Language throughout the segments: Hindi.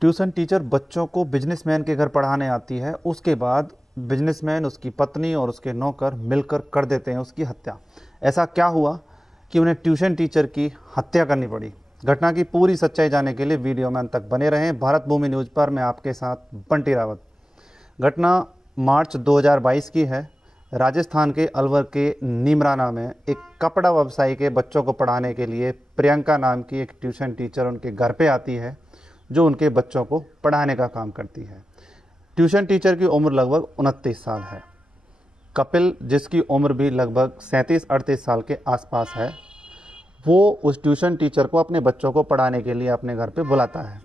ट्यूशन टीचर बच्चों को बिजनेसमैन के घर पढ़ाने आती है। उसके बाद बिजनेसमैन, उसकी पत्नी और उसके नौकर मिलकर कर देते हैं उसकी हत्या। ऐसा क्या हुआ कि उन्हें ट्यूशन टीचर की हत्या करनी पड़ी? घटना की पूरी सच्चाई जानने के लिए वीडियो में अंत तक बने रहें। भारत भूमि न्यूज़ पर मैं आपके साथ बंटी रावत। घटना मार्च 2022 की है। राजस्थान के अलवर के नीमराना में एक कपड़ा व्यवसायी के बच्चों को पढ़ाने के लिए प्रियंका नाम की एक ट्यूशन टीचर उनके घर पे आती है, जो उनके बच्चों को पढ़ाने का काम करती है। ट्यूशन टीचर की उम्र लगभग 29 साल है। कपिल, जिसकी उम्र भी लगभग 37-38 साल के आसपास है, वो उस ट्यूशन टीचर को अपने बच्चों को पढ़ाने के लिए अपने घर पे बुलाता है।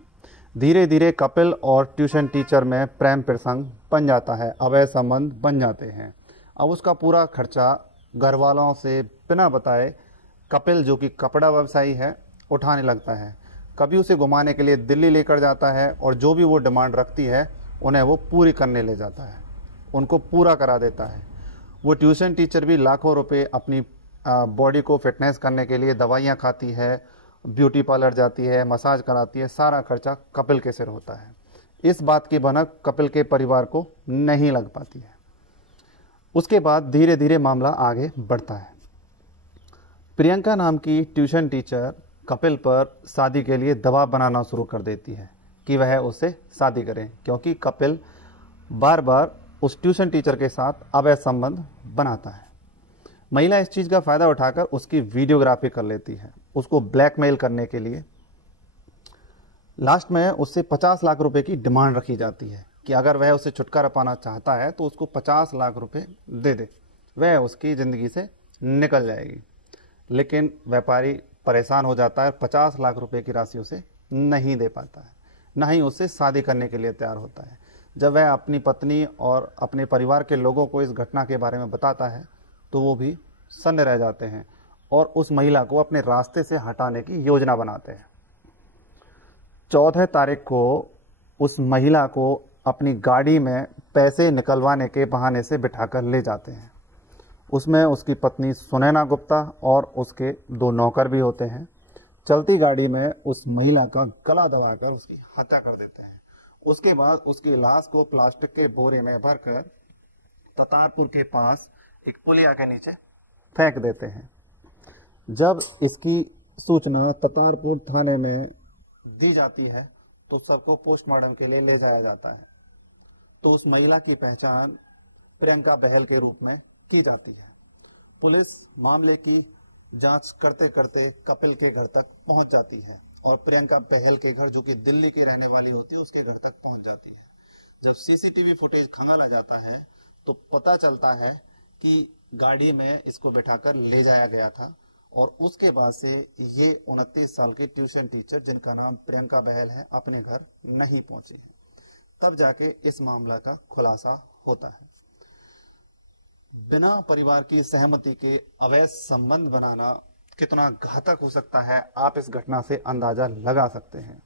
धीरे धीरे कपिल और ट्यूशन टीचर में प्रेम प्रसंग बन जाता है, अवैध संबंध बन जाते हैं। अब उसका पूरा खर्चा घर वालों से बिना बताए कपिल, जो कि कपड़ा व्यवसायी है, उठाने लगता है। कभी उसे घुमाने के लिए दिल्ली लेकर जाता है और जो भी वो डिमांड रखती है उन्हें वो पूरी करने ले जाता है, उनको पूरा करा देता है। वो ट्यूशन टीचर भी लाखों रुपए अपनी बॉडी को फिटनेस करने के लिए दवाइयाँ खाती है, ब्यूटी पार्लर जाती है, मसाज कराती है। सारा खर्चा कपिल के सिर होता है। इस बात की भनक कपिल के परिवार को नहीं लग पाती है। उसके बाद धीरे धीरे मामला आगे बढ़ता है। प्रियंका नाम की ट्यूशन टीचर कपिल पर शादी के लिए दबाव बनाना शुरू कर देती है कि वह उससे शादी करें, क्योंकि कपिल बार बार उस ट्यूशन टीचर के साथ अवैध संबंध बनाता है। महिला इस चीज़ का फ़ायदा उठाकर उसकी वीडियोग्राफी कर लेती है, उसको ब्लैकमेल करने के लिए। लास्ट में उससे 50 लाख रुपए की डिमांड रखी जाती है कि अगर वह उसे छुटकारा पाना चाहता है तो उसको 50 लाख रुपए दे दे, वह उसकी ज़िंदगी से निकल जाएगी। लेकिन व्यापारी परेशान हो जाता है, 50 लाख रुपए की राशि उसे नहीं दे पाता है, ना ही उससे शादी करने के लिए तैयार होता है। जब वह अपनी पत्नी और अपने परिवार के लोगों को इस घटना के बारे में बताता है तो वो भी सन्न रह जाते हैं और उस महिला को अपने रास्ते से हटाने की योजना बनाते हैं। 14 तारीख को उस महिला को अपनी गाड़ी में पैसे निकलवाने के बहाने से बिठाकर ले जाते हैं। उसमें उसकी पत्नी सुनैना गुप्ता और उसके 2 नौकर भी होते हैं। चलती गाड़ी में उस महिला का गला दबाकर उसकी हत्या कर देते हैं। उसके बाद उसकी लाश को प्लास्टिक के बोरे में भरकर ततारपुर के पास एक पुलिया के नीचे फेंक देते हैं। जब इसकी सूचना ततारपुर थाने में दी जाती है तो सबको पोस्टमार्टम के लिए ले जाया जाता है। तो उस महिला की पहचान प्रियंका बहल के रूप में की जाती है। पुलिस मामले की जांच करते करते कपिल के घर तक पहुंच जाती है और प्रियंका बहल के घर, जो कि दिल्ली की रहने वाली होती है, उसके घर तक पहुंच जाती है। जब सीसीटीवी फुटेज खंगाला जाता है तो पता चलता है कि गाड़ी में इसको बैठाकर ले जाया गया था और उसके बाद से ये 29 साल की ट्यूशन टीचर, जिनका नाम प्रियंका बहल है, अपने घर नहीं पहुंची है। तब जाके इस मामला का खुलासा होता है। बिना परिवार की सहमति के अवैध संबंध बनाना कितना घातक हो सकता है, आप इस घटना से अंदाजा लगा सकते हैं।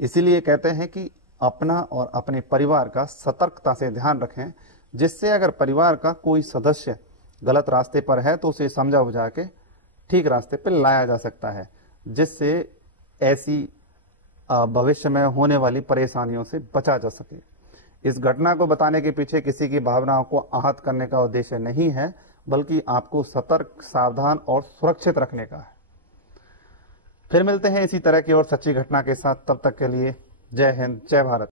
इसीलिए कहते हैं कि अपना और अपने परिवार का सतर्कता से ध्यान रखें, जिससे अगर परिवार का कोई सदस्य गलत रास्ते पर है तो उसे समझा बुझा के ठीक रास्ते पर लाया जा सकता है, जिससे ऐसी भविष्य में होने वाली परेशानियों से बचा जा सके। इस घटना को बताने के पीछे किसी की भावनाओं को आहत करने का उद्देश्य नहीं है, बल्कि आपको सतर्क, सावधान और सुरक्षित रखने का है। फिर मिलते हैं इसी तरह की और सच्ची घटना के साथ। तब तक के लिए जय हिंद, जय भारत।